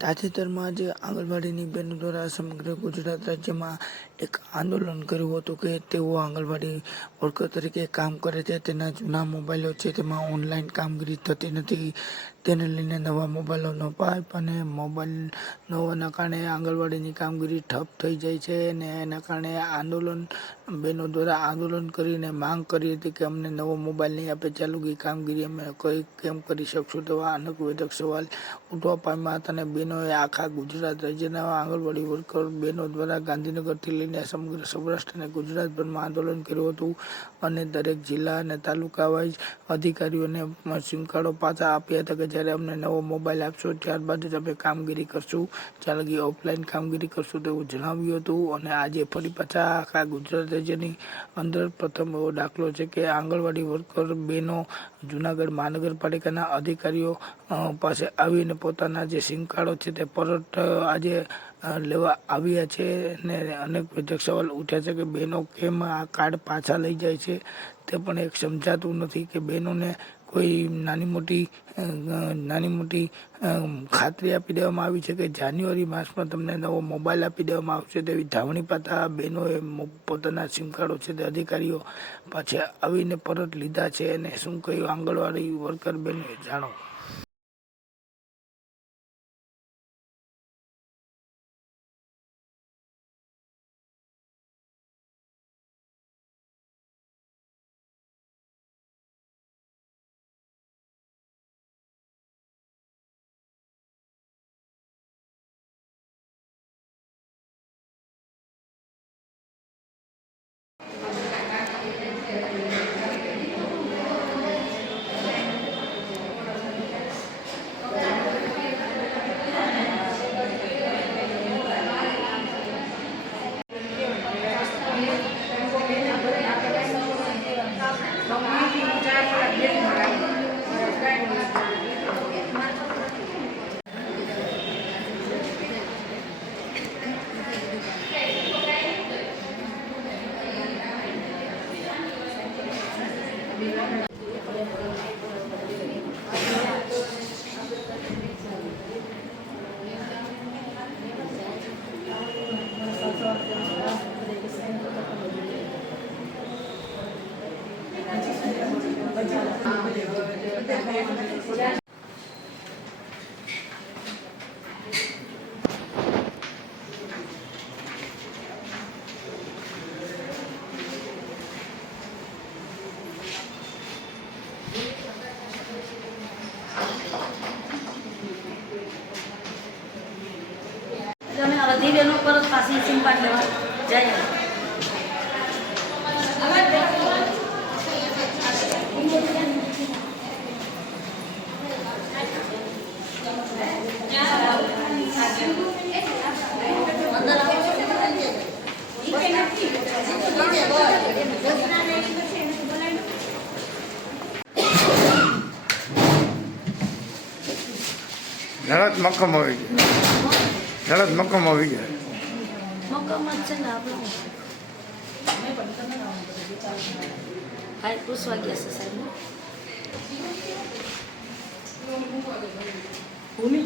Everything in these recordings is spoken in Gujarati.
તાજેતરમાં જ આંગણવાડીની બહેનો દ્વારા સમગ્ર ગુજરાત રાજ્યમાં એક આંદોલન કર્યું હતું કે તેઓ આંગણવાડી વર્કર તરીકે કામ કરે છે, તેના જૂના મોબાઈલો છે તેમાં ઓનલાઈન કામગીરી થતી નથી, તેને લઈને નવા મોબાઈલોનો પાઇપ અને મોબાઈલ ન હોવાના કારણે આંગણવાડીની કામગીરી ઠપ થઈ જાય છે અને એના કારણે બહેનો દ્વારા આંદોલન કરીને માંગ કરી હતી કે અમને નવો મોબાઈલ નહીં આપે, ચાલુકી કામગીરી અમે કેમ કરી શકશું તેવા અનેકવિધ સવાલ ઉઠવા પામ્યા હતા અને બહેનોએ આખા ગુજરાત રાજ્યના આંગણવાડી વર્કર બહેનો દ્વારા ગાંધીનગરથી લઈને સમગ્ર સૌરાષ્ટ્ર અને ગુજરાતભરમાં આંદોલન કર્યું હતું અને દરેક જિલ્લા અને તાલુકા વાઇઝ અધિકારીઓને સિમ કાર્ડો પાછા આપ્યા હતા કે જ્યારે અમને નવો મોબાઈલ આપશો ત્યારબાદ જ અમે કામગીરી કરશું, ચાલકી ઓફલાઈન કામગીરી કરશું તેવું જણાવ્યું હતું. અને આજે ફરી પાછા આખા ગુજરાત રાજ્યની અંદર પ્રથમ એવો દાખલો છે કે આંગણવાડી વર્કર બહેનો જૂનાગઢ મહાનગરપાલિકાના અધિકારીઓ પાસે આવીને પોતાના જે સિમ કાર્ડો છે તે પરત આજે લેવા આવ્યા છે અને અનેક વિધક સવાલ ઉઠ્યા છે કે બહેનો કેમ આ કાર્ડ પાછા લઈ જાય છે તે પણ એક સમજાતું નથી કે બહેનોને કોઈ નાની મોટી ખાતરી આપી દેવામાં આવી છે કે જાન્યુઆરી માસમાં તમને નવો મોબાઈલ આપી દેવામાં આવશે તેવી ધાવણી પાતા બહેનોએ પોતાના સિમ કાર્ડો છે તે અધિકારીઓ પાછા આવીને પરત લીધા છે અને શું કહ્યું આંગણવાડી વર્કર બહેનોએ જાણો. અમે અડધી બહેનો પર પાછી સિમ કાર્ડ લેવા જઈએ. લડત મક્કમ આવી ગયા, લડત મક્કમ આવી ગયા. મક્કમ જ છે ને આપણું પૂછવા ગયા છે સાહેબ ભૂમિ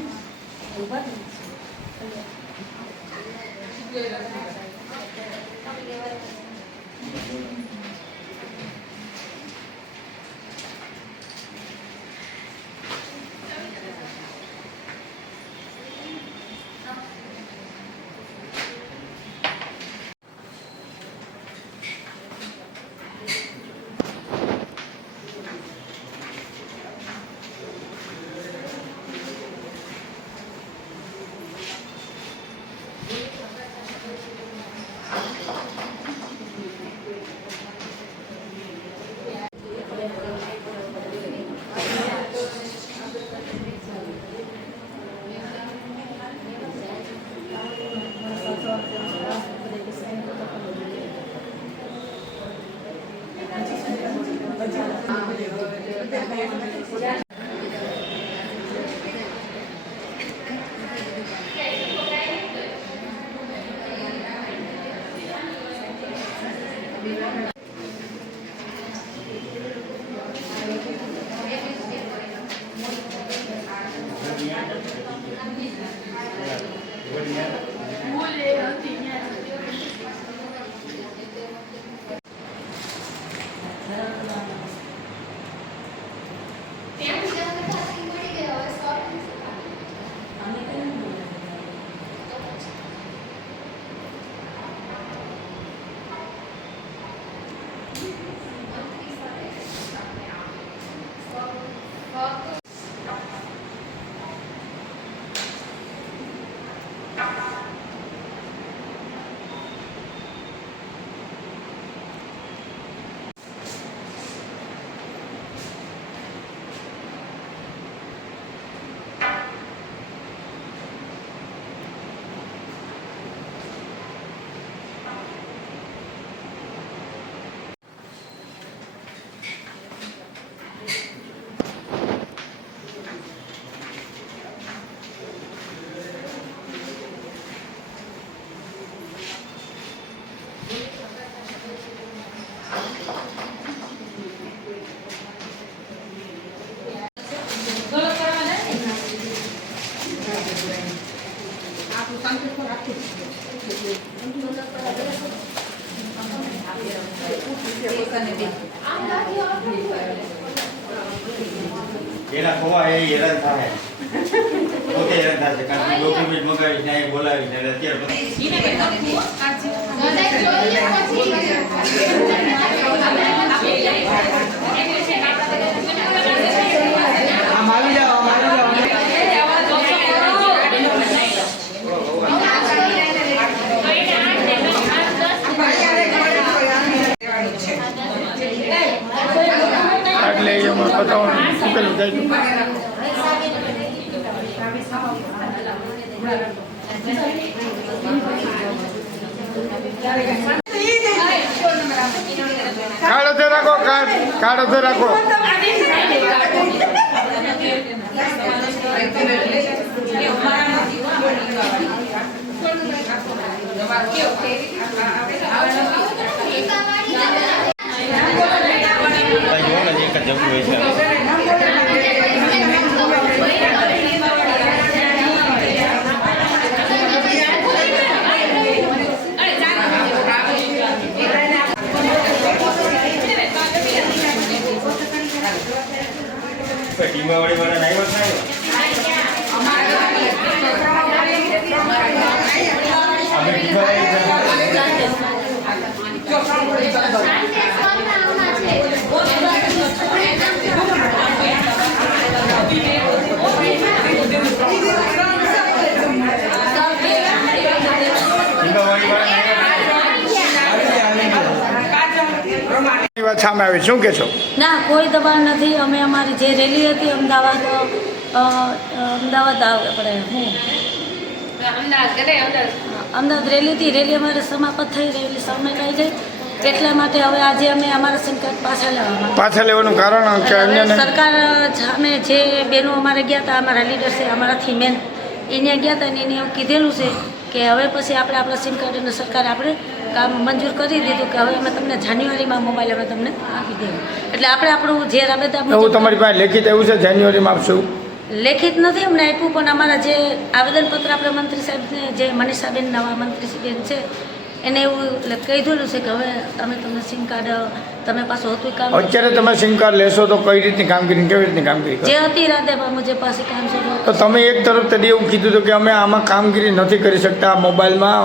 એના ખોવા એ હેરાન થાય પોતે હેરાન થાય છે કારણ કે ડોક્યુમેન્ટ મંગાવી ત્યાં બોલાવી એટલે અત્યારે એટલે એમાં બતાવવાનું મૂકેલું જાય કાર્ડ તો રાખો કાર્ડ તો રાખો એક જ જમવું હોય છે ટીમાવાળી વાળા નહીં વાત સામે આવી શું કહેશો? ના, કોઈ દબાણ નથી. અમે અમારી જે રેલી હતી અમદાવાદ આપણે અમદાવાદ રેલી હતી. રેલી અમારે સમાપ્ત થઈ, રેલી સમય ગઈ એટલા માટે હવે આજે અમે અમારા સિમ કાર્ડ પાછા લેવાનું કારણ કે અન્યને સરકાર સામે જે બહેનો અમારે ગયા હતા, અમારા લીડર છે અમારાથી મેન, એને ગયા હતા ને એને એવું કીધેલું છે કે હવે પછી આપણે આપણા સિમ કાર્ડને સરકારે આપણે કામ મંજૂર કરી દીધું કે હવે અમે તમને જાન્યુઆરીમાં મોબાઈલ અમે તમને આપી દેવું. એટલે આપણે આપણું જે રાબેતા એવું તમારી પાસે લેખિત એવું છે જાન્યુઆરીમાં આપશું? લેખિત નથી અમને આપ્યું, પણ અમારા જે આવેદનપત્ર આપણે મંત્રી સાહેબને જે મનીષાબેન નવા મંત્રીબેન છે એને એવું કીધેલું છે કે હવે અમે તમને સિમ કાર્ડ તમે પાછું હતું કામ. અત્યારે તમે સિમ કાર્ડ લેશો તો કઈ રીતની કામગીરી કેવી રીતની કામગીરી જે હતી રાતે મુજબ પાસે કામ છે. તો તમે એક તરફ એવું કીધું હતું કે અમે આમાં કામગીરી નથી કરી શકતા મોબાઈલમાં,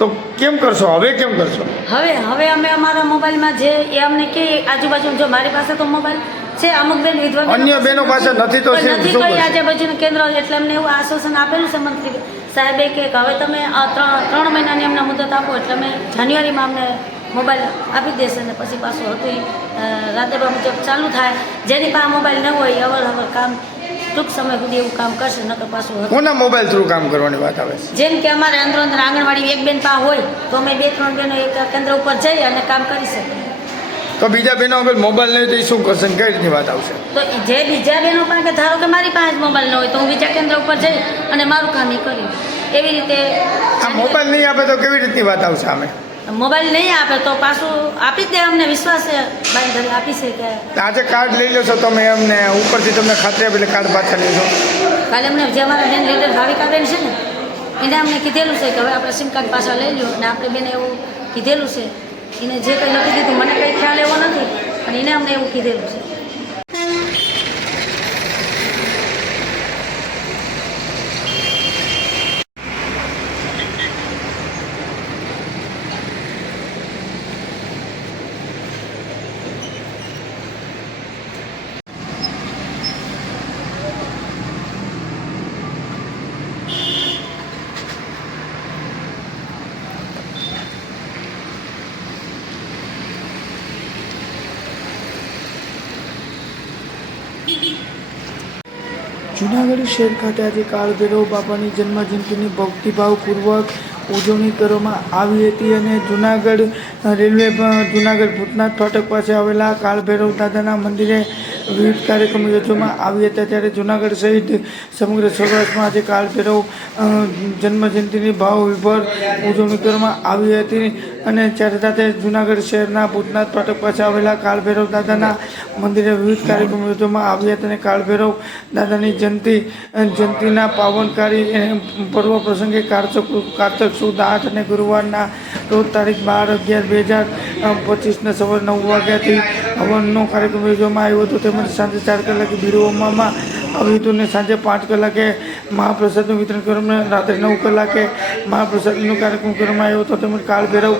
તો કેમ કરશો હવે? કેમ કરશો હવે અમે અમારા મોબાઈલમાં જે એ અમને કે આજુબાજુ જો મારી પાસે તો મોબાઈલ છે, અમુક બેન વિધવા અન્ય બહેનો પાસે નથી તો શું નથી કોઈ આજુબાજુનું કેન્દ્ર, એટલે અમને એવું આશ્વાસન આપેલું છે મંત્રી સાહેબે કે હવે તમે 3 મહિનાની અમને મુદત આપો એટલે અમે જાન્યુઆરીમાં અમને મોબાઈલ આપી દેશે ને પછી પાછું હતું રાતે મુજબ ચાલુ થાય. જેની પાસે મોબાઈલ ન હોય અવર કામ ટૂંક સમય સુધી એવું કામ કરશે, નકર પાછું કોના મોબાઈલ થ્રુ કામ કરવાની વાત આવે છે? જેમ કે અમારે અંદર આંગણવાડી એક બેન પાસે હોય તો અમે 2-3 બહેનો એક કેન્દ્ર ઉપર જઈ અને કામ કરી શકીએ. તો બીજા બહેનો અગર મોબાઈલ નહીં તો એ શું કરશે? કઈ રીતની વાત આવશે? તો જે બીજા બહેનો પાસે કે ધારો કે મારી પાસે મોબાઈલ ન હોય તો હું બીજા કેન્દ્ર ઉપર જઈ અને મારું કામ એ કર્યું. એવી રીતે આ મોબાઈલ નહીં આપે તો કેવી રીતની વાત આવશે? અમે મોબાઈલ નહીં આપે તો પાછું આપી જ દે. અમને વિશ્વાસ છે બાંધરી આપી છે કે આજે કાર્ડ લઈ લેશો તમે, એમને ઉપરથી તમને ખાતરી આપે એટલે કાર્ડ પાછા લેશો? કાલે અમને જે અમારા બેન લીડર ભાવિકાબેન છે ને એને અમને કીધેલું છે કે હવે આપણે સિમ કાર્ડ પાછા લઈ લ્યો, અને આપણે બેને એવું કીધેલું છે. એને જે કંઈ લખી દીધું મને કંઈ ખ્યાલ એવો નથી, પણ એને અમને એવું કીધેલું છે. જૂનાગઢ શહેર ખાતે આજે કાળભૈરવ બાપાની જન્મજયંતિની ભક્તિભાવપૂર્વક ઉજવણી કરવામાં આવી હતી અને જૂનાગઢ રેલવે જૂનાગઢ ભૂતનાથ ફાટક પાસે આવેલા કાળભૈરવ દાદાના મંદિરે વિવિધ કાર્યક્રમો યોજવામાં આવ્યા હતા. ત્યારે જૂનાગઢ સહિત સમગ્ર સૌરાષ્ટ્રમાં આજે કાળભૈરવ જન્મજયંતિની ભાવવિભોર ઉજવણી કરવામાં આવી હતી. અને ત્યારે સાથે જૂનાગઢ શહેરના ભૂતનાથ ફાટક પાસે આવેલા કાળભૈરવ દાદાના મંદિરે વિવિધ કાર્યક્રમો યોજવામાં આવ્યા હતા. અને કાળભૈરવ દાદાની જયંતિના પાવનકારી પર્વ પ્રસંગે કારતક સુદ 8 અને ગુરુવારના રોજ તારીખ 12/11/2025 સવારે 9 વાગ્યાથી હવનનો કાર્યક્રમ યોજવામાં આવ્યો હતો. તેમજ સાંજે 4 કલાકે બિરવવામાં આવ્યું હતું. અને સાંજે 5 કલાકે મહાપ્રસાદનું વિતરણ કરવામાં, રાત્રે 9 કલાકે મહાપ્રસાદનો કાર્યક્રમ કરવામાં આવ્યો હતો. તેમજ કાળભૈરવ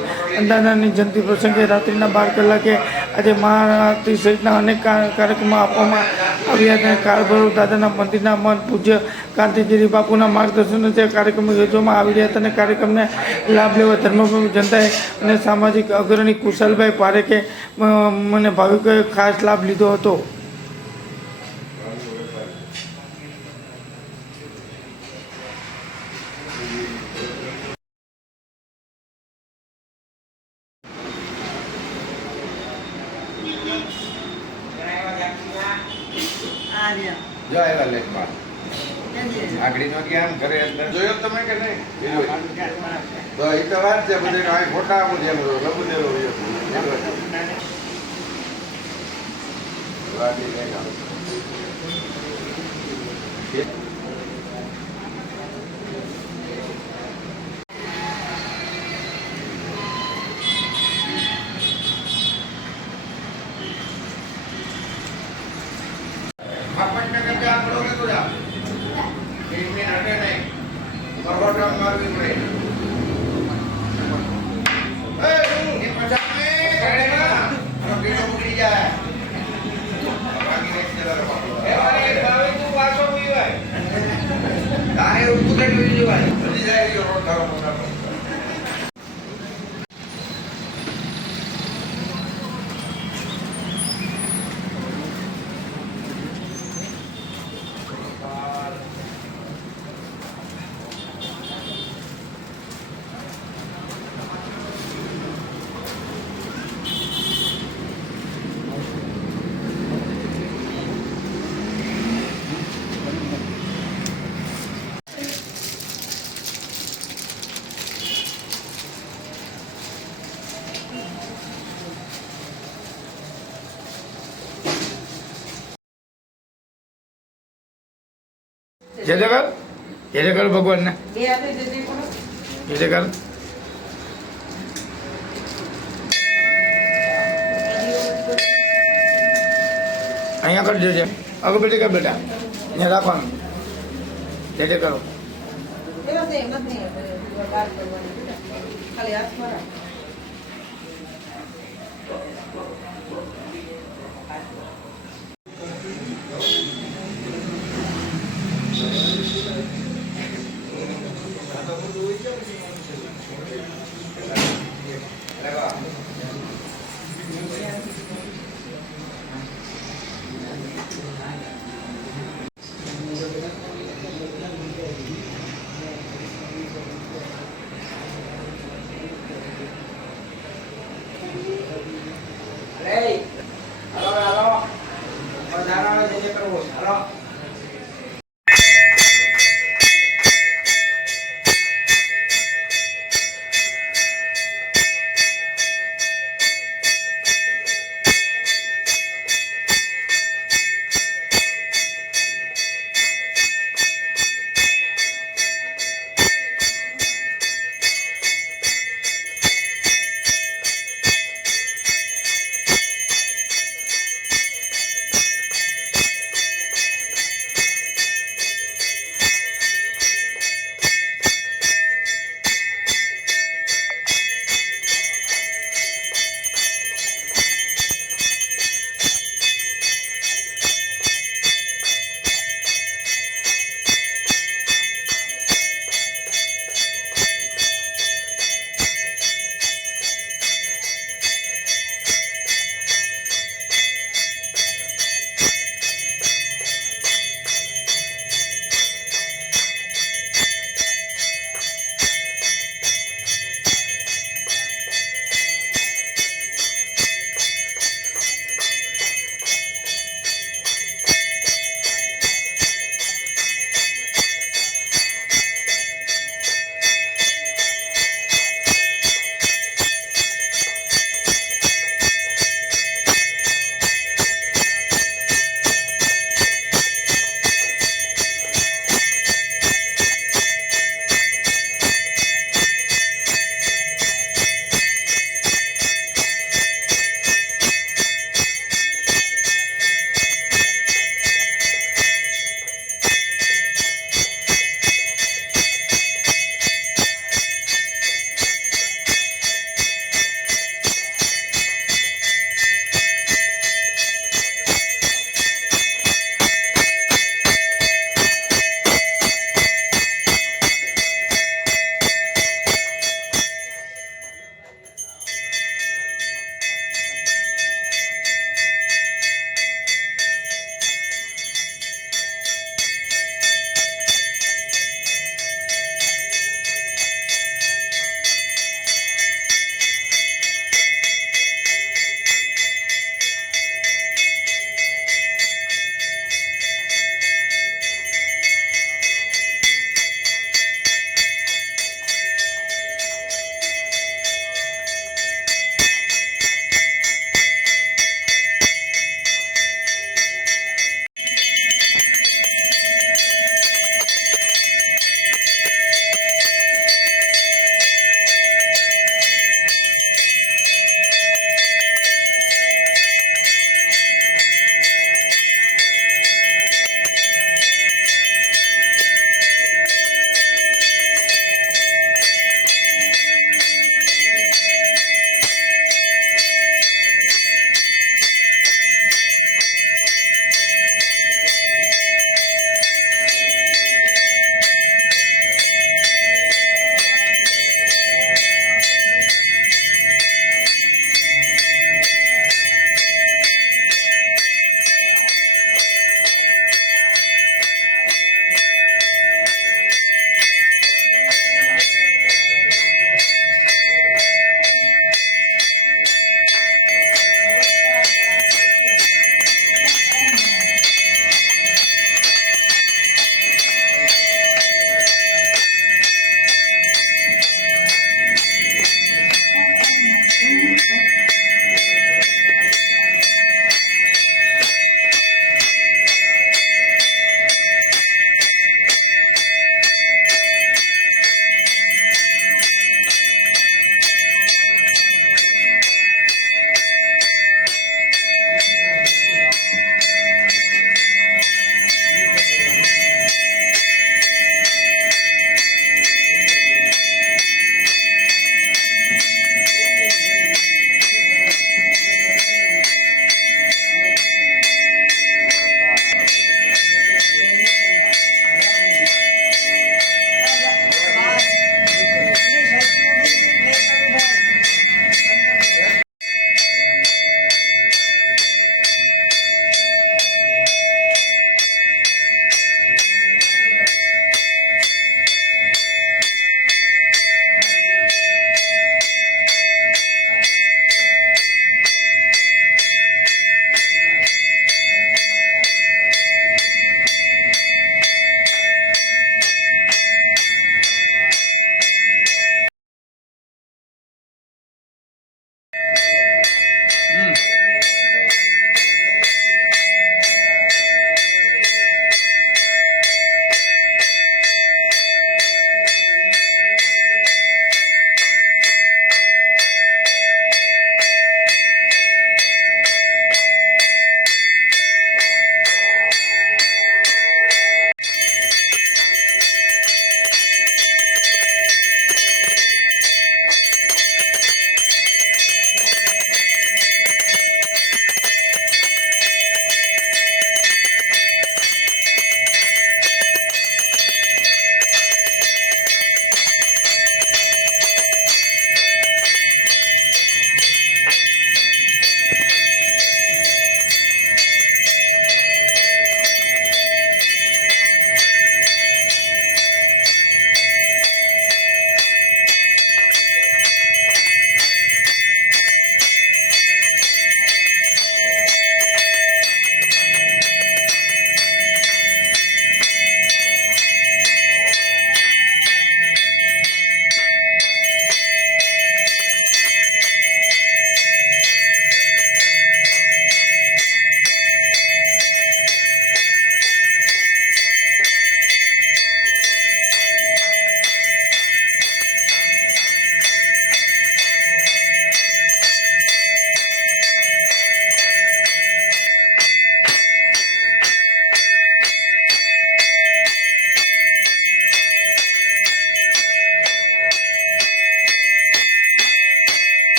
દાદાની જયંતિ પ્રસંગે રાત્રિના 12 કલાકે આજે મહાઆરતી સહિતના અનેક કાર્યક્રમો આપવામાં આવ્યા હતા. કાળભૈરવ દાદાના મંદિરના મહંત પૂજ્ય કાંતિગીરી બાપુના માર્ગદર્શન તે કાર્યક્રમો યોજવામાં આવી રહ્યા હતા. અને કાર્યક્રમને લાભ લેવા ધર્મપ્રેમી જનતાએ અને સામાજિક અગ્રણી કુશલભાઈ પારેખે મને ભાવિકોએ ખાસ લાભ લીધો હતો. જો આવ્યા લેખમાં આગળી નો આમ કરે અંદર જોયો તમે કે નહીં? તો એ તો વાત છે. બધે ફોટા મૂકેલો લબુદેલો જય જગર ભગવાનને જય જગર. અહીંયા કરજો છે આગળ બેઠે કે બેટા અહીંયા રાખવાનું. જય જય કરો.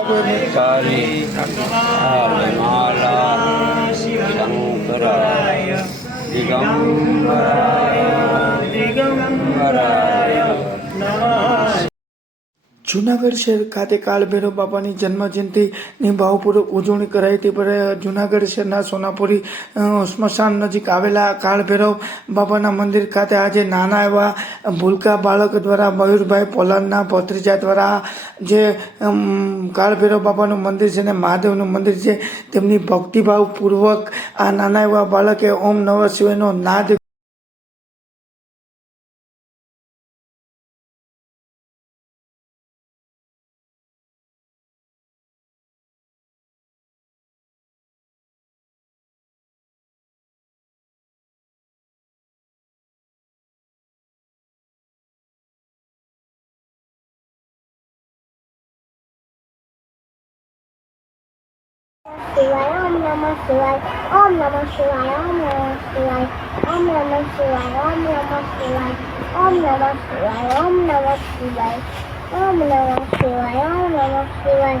બાપુ એમને કારી માલા શંકરાય દિગંબરાય જૂનાગઢ શહેર ખાતે કાળભૈરવ બાપાની જન્મજયંતિની ભાવપૂર્વક ઉજવણી કરાઈ હતી પર જૂનાગઢ શહેરના સોનાપુરી સ્મશાન નજીક આવેલા કાળભૈરવ બાપાના મંદિર ખાતે આજે નાના એવા ભૂલકા બાળક દ્વારા મયુરભાઈ પોલાદના ભત્રીજા દ્વારા જે કાળભૈરવ બાપાનું મંદિર છે ને મહાદેવનું મંદિર છે તેમની ભક્તિભાવપૂર્વક આ નાના એવા બાળકે ઓમ નમઃ શિવાયનો નાદ शिवाय ओम नमः शिवाय ओम नमः शिवाय ओम नमः शिवाय ओम नमः शिवाय ओम नमः शिवाय ओम नमः शिवाय ओम नमः शिवाय ओम नमः शिवाय ओम नमः शिवाय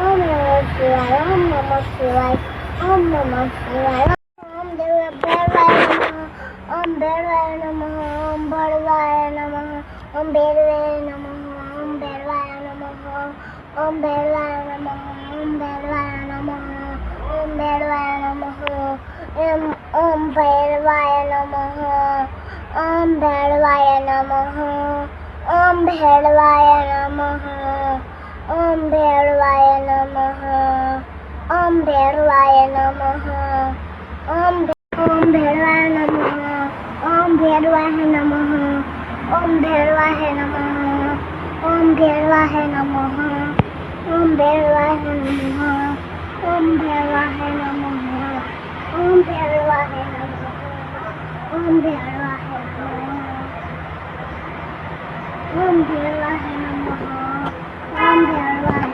ओम नमः शिवाय ओम नमः शिवाय ओम नमः शिवाय ओम देवाय नमः ओम देवाय नमः ओम भड़वाय नमः ओम बेरवाय नमः ओम बेरवाय नमः ओम बेरवाय नमः ओम बेरवाय नमः ओम भैरवाय नमः ओम भैरवाय नमः ओम भैरवाय नमः ओम भैरवाय नमः ओम भैरवाय नमः ओम भैरवाय नमः ओम भैरवाय नमः ओम भैरवाय नमः ओम भैरवाय नमः ओम भैरवाय नमः ओम भैरवाय नमः ओम भैरवाय नमः ओम भैरवाय नमः ओम भैरवाय नमः ओम भैरवाय नमः ओम भैरवाय